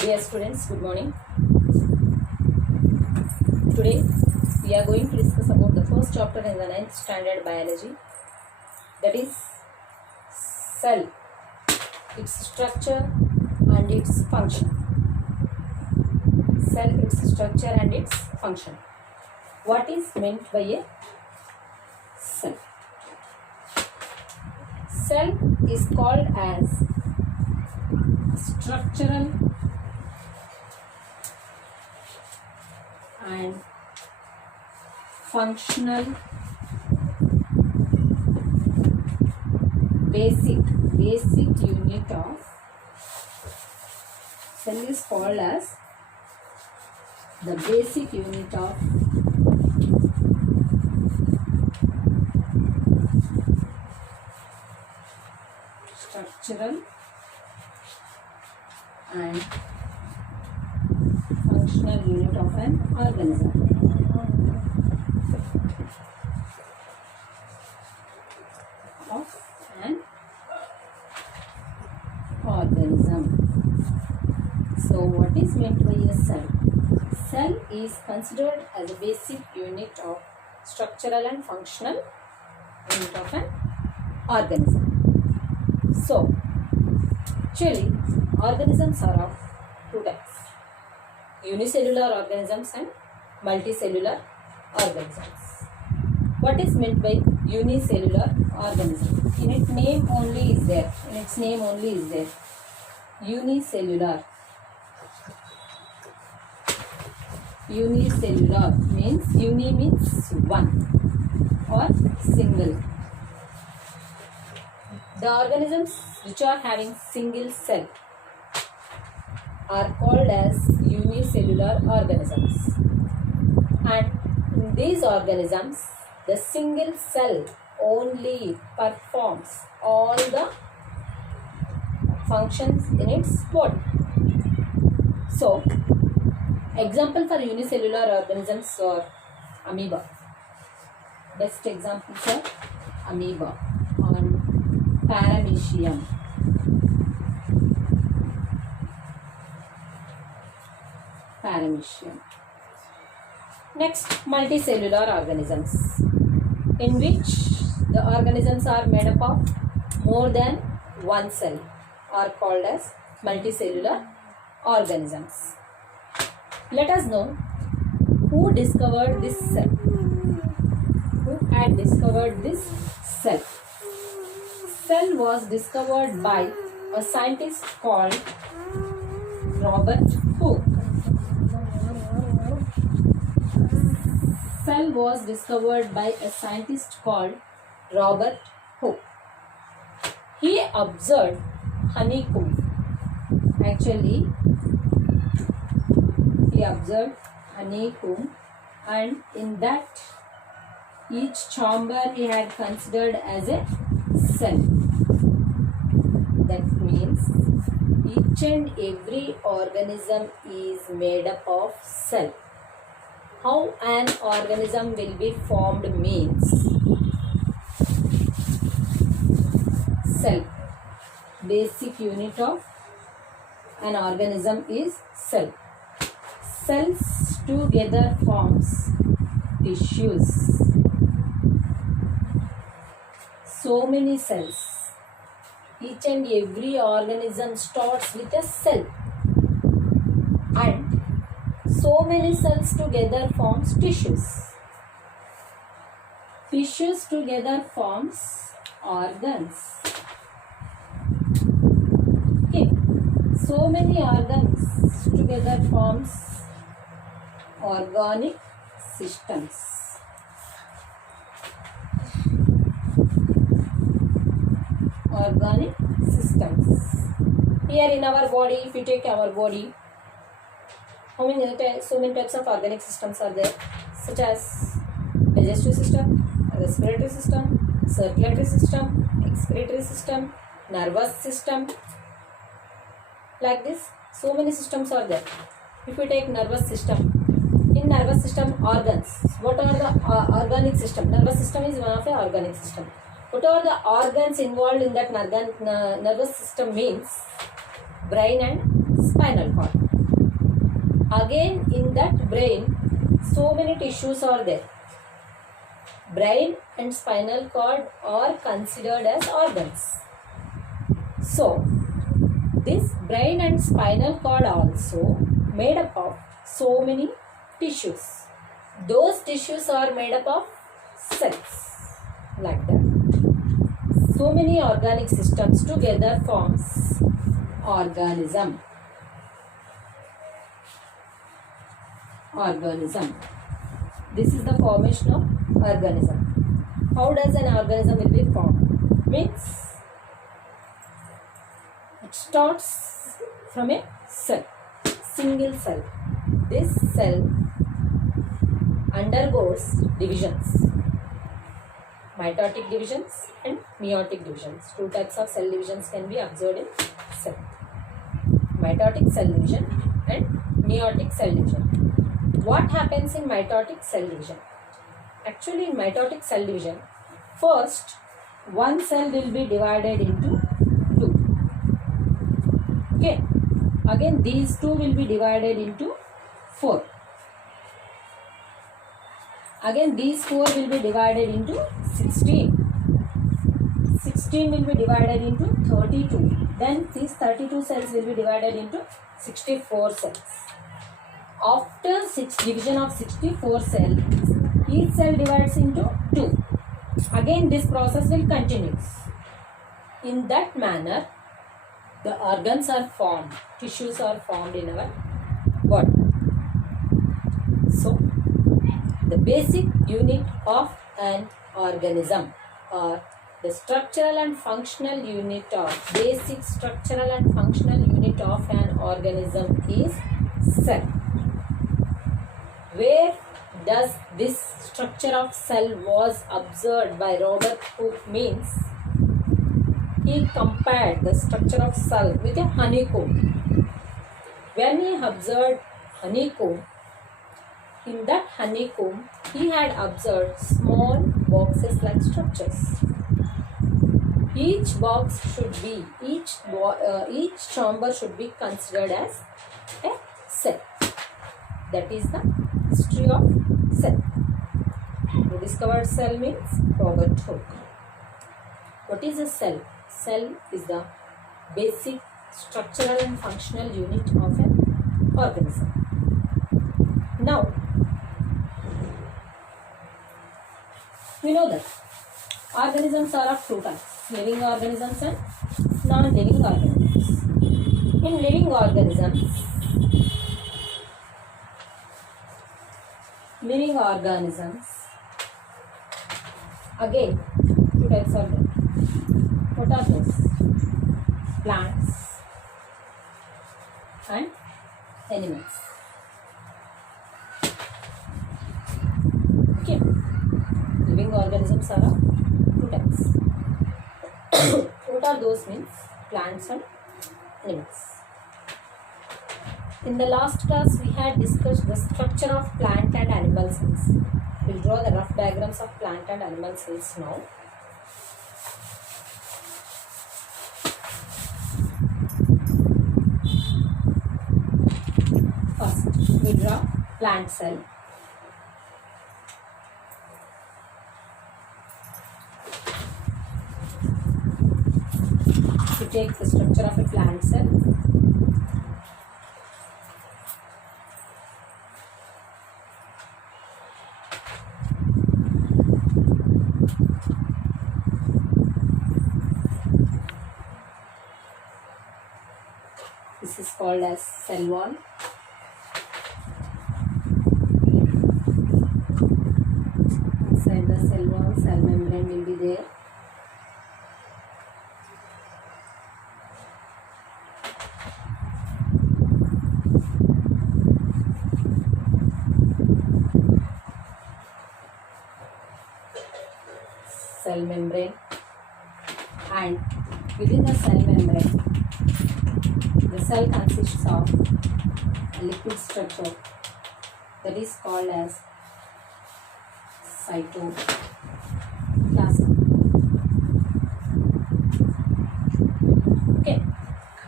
Dear students, good morning. Today we are going to discuss about the first chapter in the 9th standard biology, that is cell, its structure and its function. Cell, its structure and its function. What is meant by a cell? Cell is called as structural and functional basic unit of cell is called as the basic unit of structural and functional unit of an organism. So what is meant by a cell? Cell is considered as a basic unit of structural and functional unit of an organism. So actually organisms are of two types: unicellular organisms and multicellular organisms. What is meant by unicellular organism? In its name only is there. Unicellular. Unicellular means uni means one or single. The organisms which are having single cell are called as unicellular organisms, and in these organisms the single cell only performs all the functions in its body. So example for unicellular organisms are amoeba. Best examples are amoeba and paramecium. Next, multicellular organisms, in which the organisms are made up of more than one cell, are called as multicellular organisms. Let us know who discovered this cell. Who had discovered this cell? Cell was discovered by a scientist called Robert Hooke. Cell was discovered by a scientist called Robert Hooke. He observed honeycomb. Actually, he observed honeycomb, and in that each chamber he had considered as a cell. That means each and every organism is made up of cell. How an organism will be formed means cell. Basic unit of an organism is cell. Cells together forms tissues. So many cells. Each and every organism starts with a cell, and so many cells together forms tissues. Tissues together forms organs. Okay. So many organs together forms organic systems. Organic systems. Here in our body, if you take our body, so many types of organic systems are there, such as digestive system, respiratory system, circulatory system, excretory system, nervous system. Like this, so many systems are there. If we take nervous system, in nervous system organs, what are the organic system? Nervous system is one of the organic system. What are the organs involved in that nervous system means brain and spinal cord. Again, in that brain, so many tissues are there. Brain and spinal cord are considered as organs. So, this brain and spinal cord also made up of so many tissues. Those tissues are made up of cells, like that. So many organic systems together forms organism. Organism. This is the formation of organism. How does an organism will be formed? Means it starts from a cell, single cell. This cell undergoes divisions, mitotic divisions and meiotic divisions. Two types of cell divisions can be observed in cell. Mitotic cell division and meiotic cell division. What happens in mitotic cell division? Actually, in mitotic cell division, first one cell will be divided into two. Okay. Again, these two will be divided into 4. Again, these 4 will be divided into 16. 16 will be divided into 32. Then these 32 cells will be divided into 64 cells. After division of 64 cells, each cell divides into 2. Again, this process will continue. In that manner, the organs are formed, tissues are formed in our body. So, the basic unit of an organism, or the structural and functional unit of basic structural and functional unit of an organism is cell. Where does this structure of cell was observed by Robert Hooke? Means he compared the structure of cell with a honeycomb. When he observed honeycomb, in that honeycomb he had observed small boxes like structures. Each box should be, each chamber should be considered as a cell. That is the history of cell. Who discovered cell means Robert Hooke. What is a cell? Cell is the basic structural and functional unit of an organism. Now, we know that organisms are of two types, living organisms and non-living organisms. In living organisms, again, two types are there. What are those? Plants and animals. Okay. Living organisms are of two types. What are those means? Plants and animals. In the last class, we had discussed the structure of plant and animal cells. We will draw the rough diagrams of plant and animal cells now. First, we draw plant cell. We take the structure of a plant cell. This is called as cell wall. Inside the cell wall, cell membrane will be there. Cell membrane, and within the cell membrane, the cell consists of a liquid structure that is called as cytoplasm. Okay,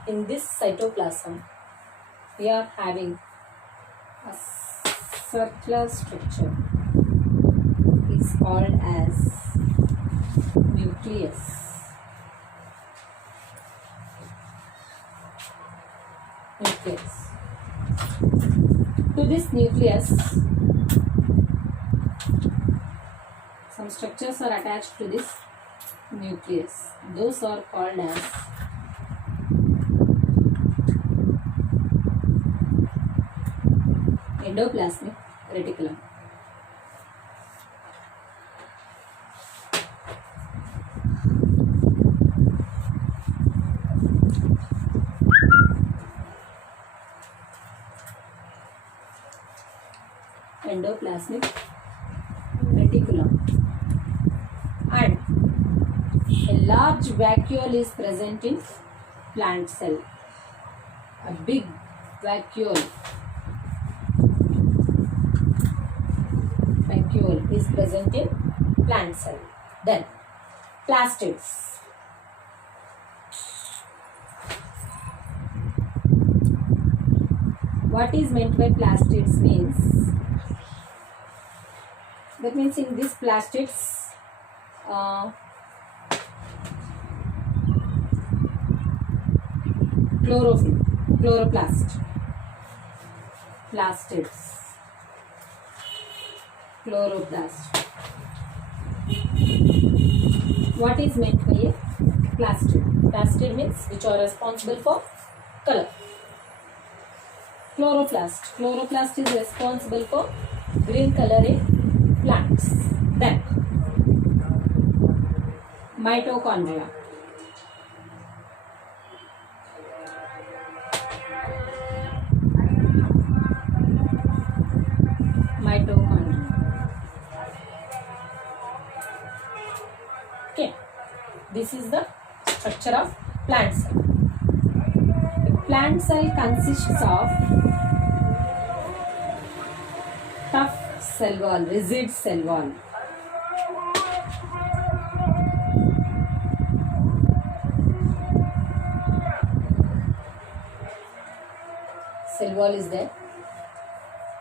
in this cytoplasm, we are having A circular structure is called as nucleus. To this nucleus, some structures are attached to this nucleus. Those are called as endoplasmic reticulum. Endoplasmic reticulum, and a large vacuole is present in plant cell. A big vacuole is present in plant cell. Then plastids. What is meant by plastids means, that means in these plastids chlorophyll, chloroplast, plastids, chloroplast. What is meant by a plastid? Plastid means which are responsible for color. Chloroplast is responsible for green color in plants. Then mitochondria. Okay, this is the structure of plant cell. The plant cell consists of tough cell wall, rigid cell wall. Cell wall is there.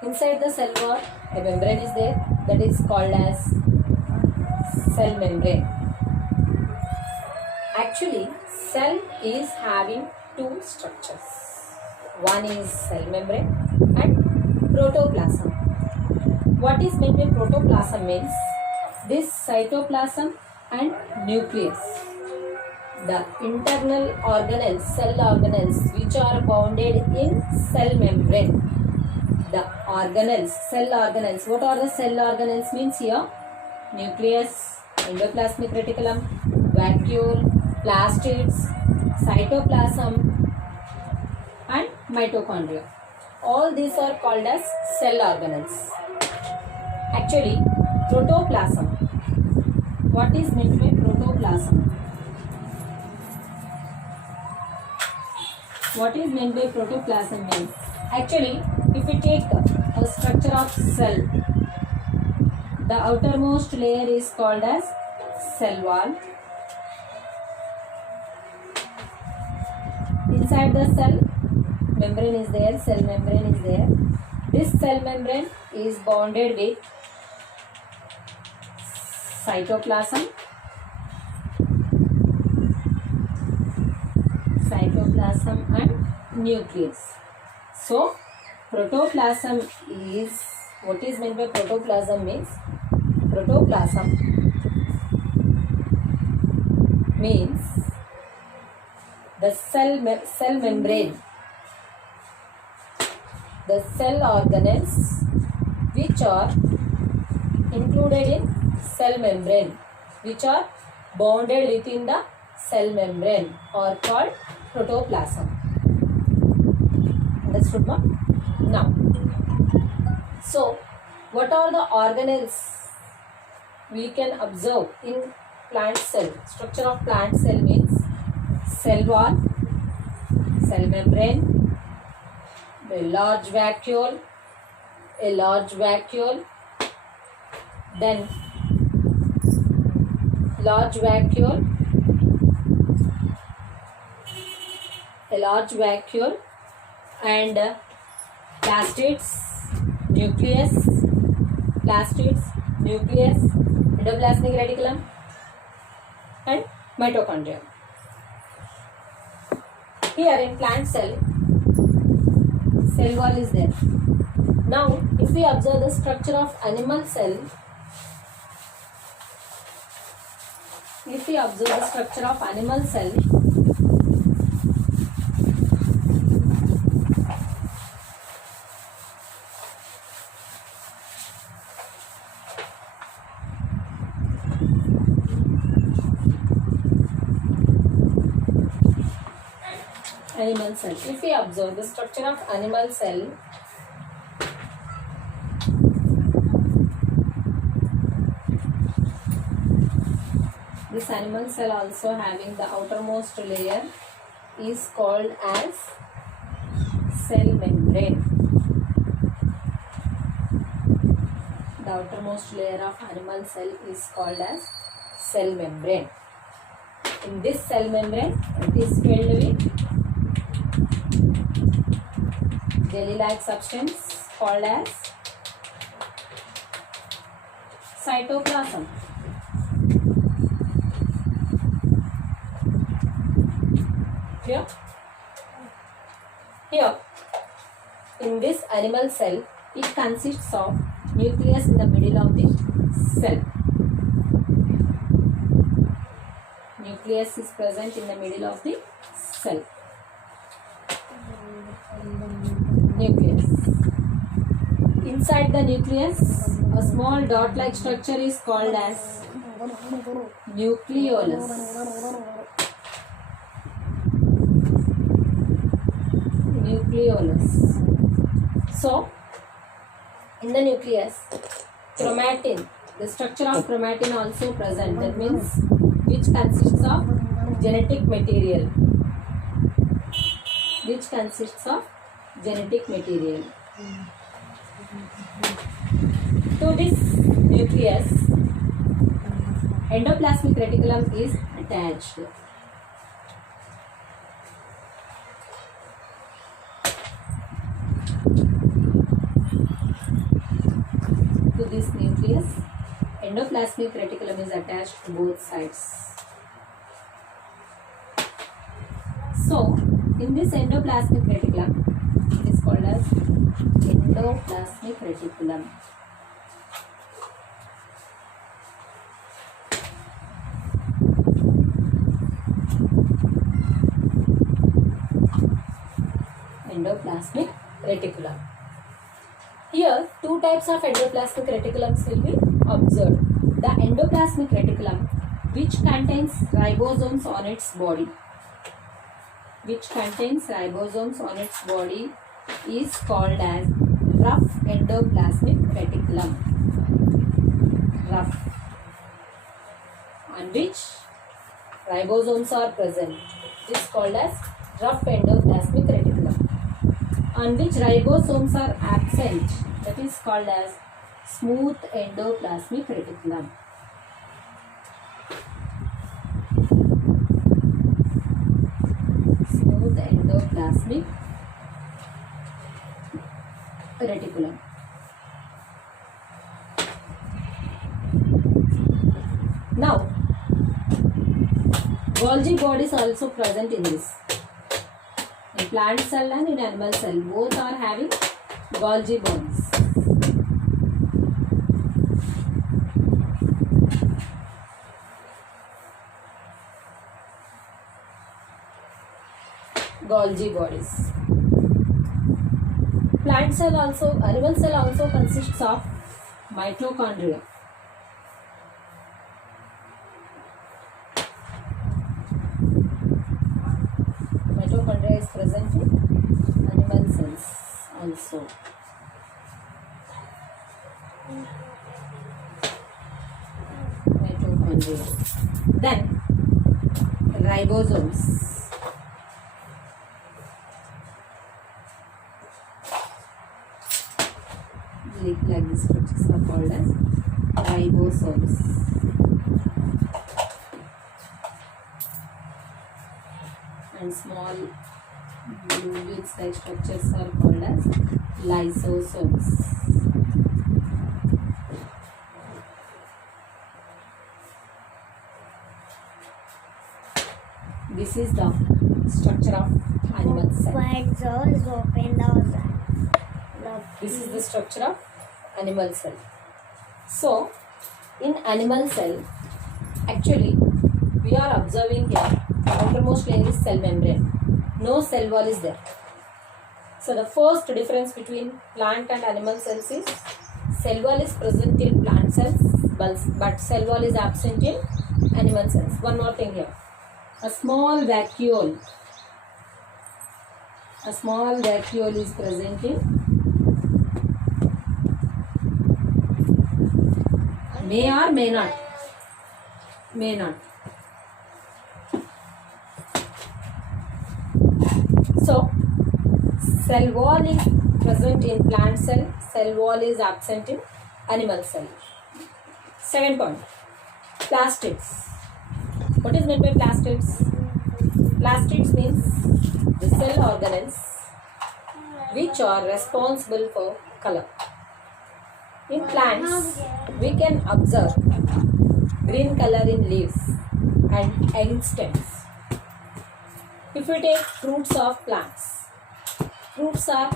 Inside the cell wall, a membrane is there, that is called as cell membrane. Actually, cell is having two structures. One is cell membrane and protoplasm. What is meant by protoplasm means this cytoplasm and nucleus. The internal organelles, cell organelles which are bounded in cell membrane. The organelles, cell organelles. What are the cell organelles means here? Nucleus, endoplasmic reticulum, vacuole, plastids, cytoplasm and mitochondria. All these are called as cell organelles. Actually, protoplasm. What is meant by protoplasm? What is meant by protoplasm means? Actually, if we take a structure of cell, the outermost layer is called as cell wall. Inside the cell, membrane is there, cell membrane is there. This cell membrane is bounded with cytoplasm, and nucleus. So, protoplasm is, what is meant by protoplasm means, protoplasm means the cell membrane, the cell organelles which are included in cell membrane, which are bounded within the cell membrane, are called protoplasm. Understood, ma? Now, so what are the organelles we can observe in plant cell? Structure of plant cell means cell wall, cell membrane, a large vacuole, then large vacuole, and plastids, nucleus, plastids, nucleus, endoplasmic reticulum, and mitochondria. Here in plant cell wall is there. Now, if we observe the structure of animal cell, if we observe the structure of animal cell, this animal cell also having the outermost layer is called as cell membrane. The outermost layer of animal cell is called as cell membrane. In this cell membrane, it is filled with jelly-like substance called as cytoplasm. Here, in this animal cell, it consists of nucleus in the middle of the cell. Nucleus is present in the middle of the cell. Nucleus. Inside the nucleus, a small dot-like structure is called as nucleolus. So, in the nucleus, chromatin, the structure of chromatin also present. That means which consists of genetic material. To this nucleus, endoplasmic reticulum is attached. To this nucleus, endoplasmic reticulum is attached to both sides. So, in this endoplasmic reticulum, it is called as endoplasmic reticulum. Endoplasmic reticulum. Here, two types of endoplasmic reticulums will be observed. The endoplasmic reticulum, which contains ribosomes on its body, is called as rough endoplasmic reticulum. Rough, on which ribosomes are present, is called as rough endoplasmic reticulum. On which ribosomes are absent, that is called as smooth endoplasmic reticulum. Smooth endoplasmic reticulum. Now, Golgi bodies also present in this. In plant cell and in animal cell, both are having Golgi bodies. Golgi bodies. Plant cell also, animal cell also consists of mitochondria. Mitochondria is present in animal cells also. Mitochondria. Then ribosomes. Like these structures are called as ribosomes. And small blue like structures are called as lysosomes. This is the structure of animal cell. This is the structure of animal cell. So, in animal cell, actually, we are observing here, outermost layer is cell membrane. No cell wall is there. So, the first difference between plant and animal cells is cell wall is present in plant cells, but cell wall is absent in animal cells. One more thing here. A small vacuole is present in may or may not. So, cell wall is present in plant cell wall is absent in animal cell. Second point, plastids. What is meant by plastids? Plastids means the cell organelles which are responsible for color. In plants, we can observe green color in leaves and young stems. If we take fruits of plants, fruits are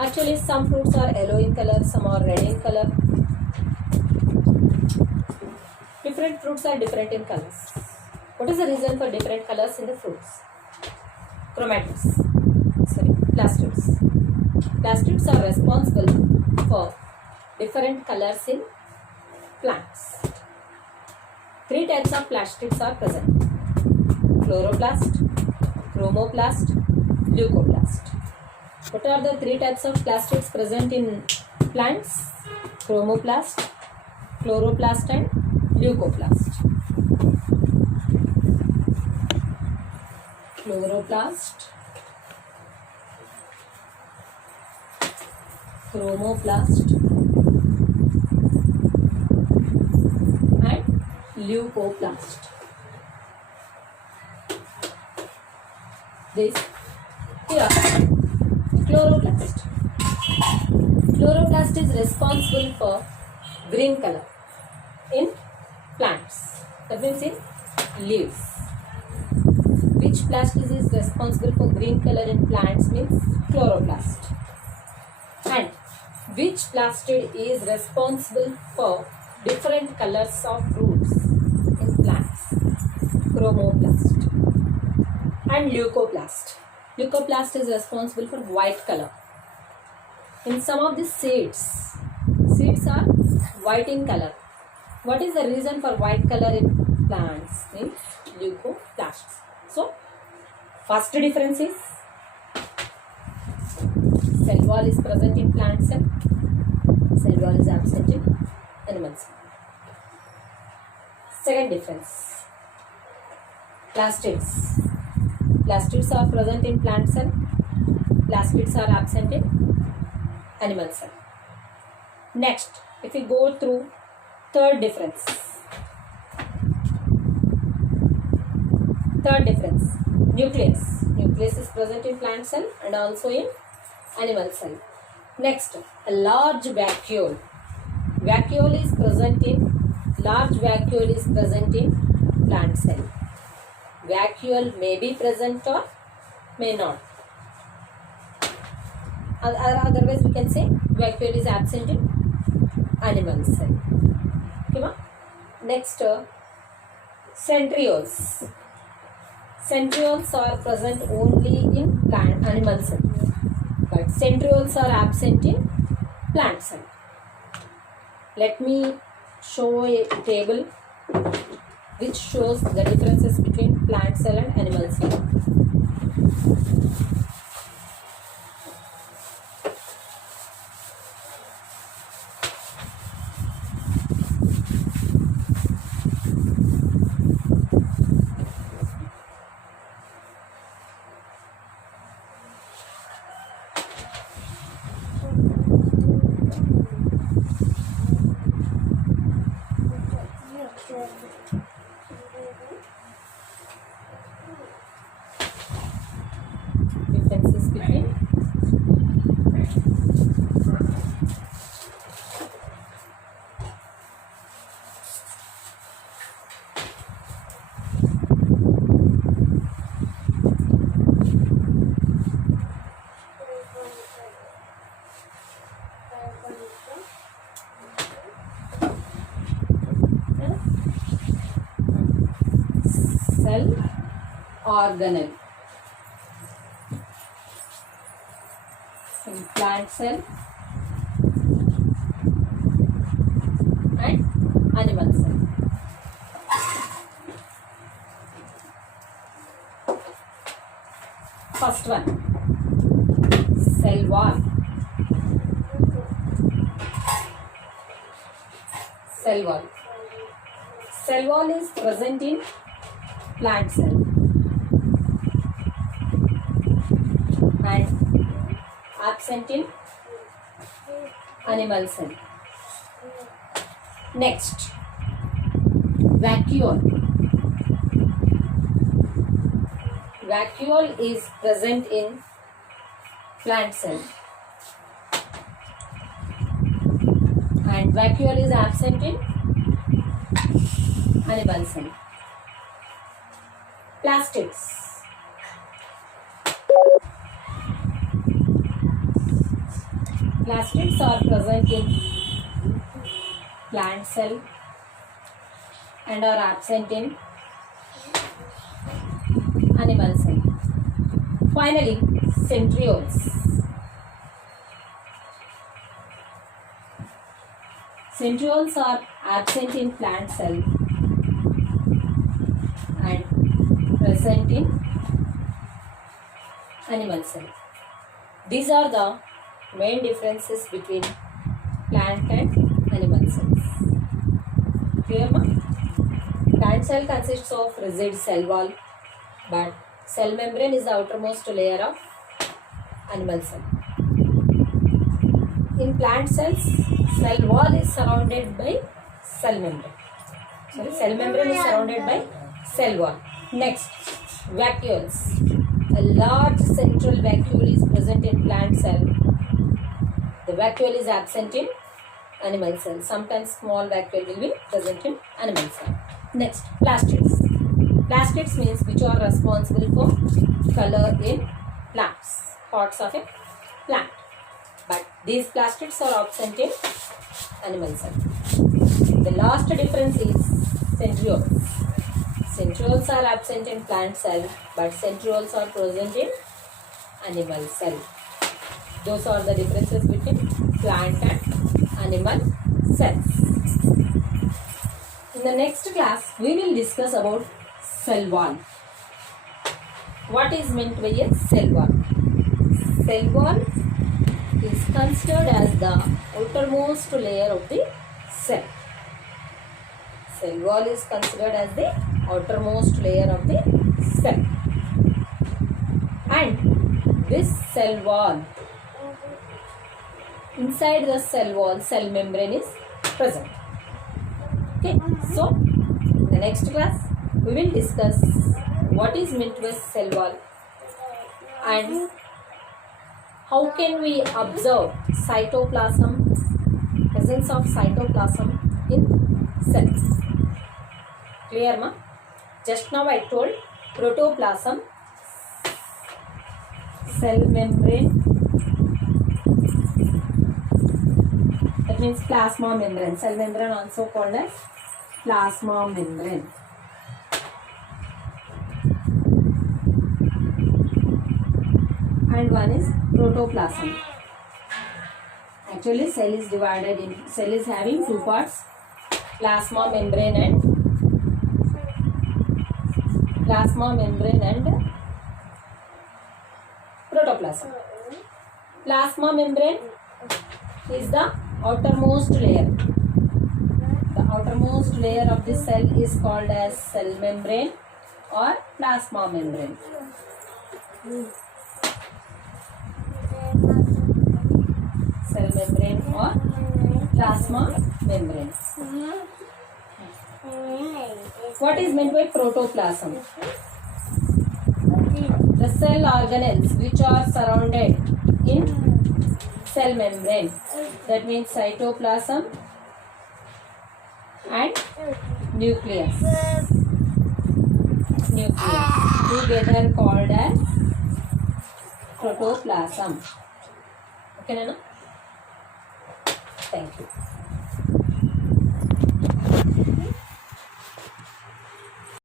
actually some fruits are yellow in color, some are red in color. Different fruits are different in colors. What is the reason for different colors in the fruits? Plastids. Plastids are responsible for different colors in plants. 3 types of plastids are present: chloroplast, chromoplast, leucoplast. What are the 3 types of plastids present in plants? Chromoplast, chloroplast and leucoplast. Chloroplast, chromoplast and leucoplast. This here, chloroplast. Chloroplast is responsible for green color in plants. That means in leaves. Which plastid is responsible for green color in plants means chloroplast. And which plastid is responsible for different colors of fruits in plants? Chromoplast. And leucoplast. Leucoplast is responsible for white color. In some of the seeds are white in color. What is the reason for white color in plants? Means leucoplasts. So, first difference is cell wall is present in plant cell wall is absent in animal cell. Second difference, plastids. Plastids are present in plant cell, plastids are absent in animal cell. Next, if we go through third difference, nucleus. Nucleus is present in plant cell and also in animal cell. Next, a large vacuole. Large vacuole is present in plant cell. Vacuole may be present or may not. Otherwise, we can say vacuole is absent in animal cell. Okay, next, centrioles. Centrioles are present only in animal cell, but centrioles are absent in plant cell. Let me show a table which shows the differences between plant cell and animal cell. Differences between organelle. In plant cell and animal cell. First one, cell wall. Cell wall. Cell wall is present in plant cell and absent in animal cell. Next, vacuole. Vacuole is present in plant cell and vacuole is absent in animal cell. Plastids. Plastids are present in plant cell and are absent in animal cell. Finally, centrioles. Centrioles are absent in plant cell and present in animal cell. These are the main differences between plant and animal cells. Clear, ma? Plant cell consists of rigid cell wall, but cell membrane is the outermost layer of animal cell. In plant cells, cell wall is surrounded by cell membrane. Cell membrane is surrounded by cell wall. Next, vacuoles. A large central vacuole is present in plant cell. The vacuole is absent in animal cell. Sometimes small vacuole will be present in animal cell. Next, plastids. Plastids means which are responsible for color in plants, parts of a plant. But these plastids are absent in animal cell. The last difference is centrioles. Centrioles are absent in plant cell, but centrioles are present in animal cell. Those are the differences between plant and animal cells. In the next class, we will discuss about cell wall. What is meant by a cell wall? Cell wall is considered as the outermost layer of the cell. Cell wall is considered as the outermost layer of the cell. And this cell wall, inside the cell wall, cell membrane is present. Okay, so in the next class, we will discuss what is meant by cell wall and how can we observe cytoplasm, presence of cytoplasm in cells. Clear, ma? Just now I told protoplasm, cell membrane, that means plasma membrane. Cell membrane also called as plasma membrane. And one is protoplasm. Actually, cell is divided in, cell is having two parts, plasma membrane and protoplasm. Plasma membrane is the outermost layer. The outermost layer of the cell is called as cell membrane or plasma membrane. Cell membrane or plasma membrane. What is meant by protoplasm? The cell organelles which are surrounded in cell membrane, that means cytoplasm and nucleus together called as protoplasm. Okay, Nana? Thank you.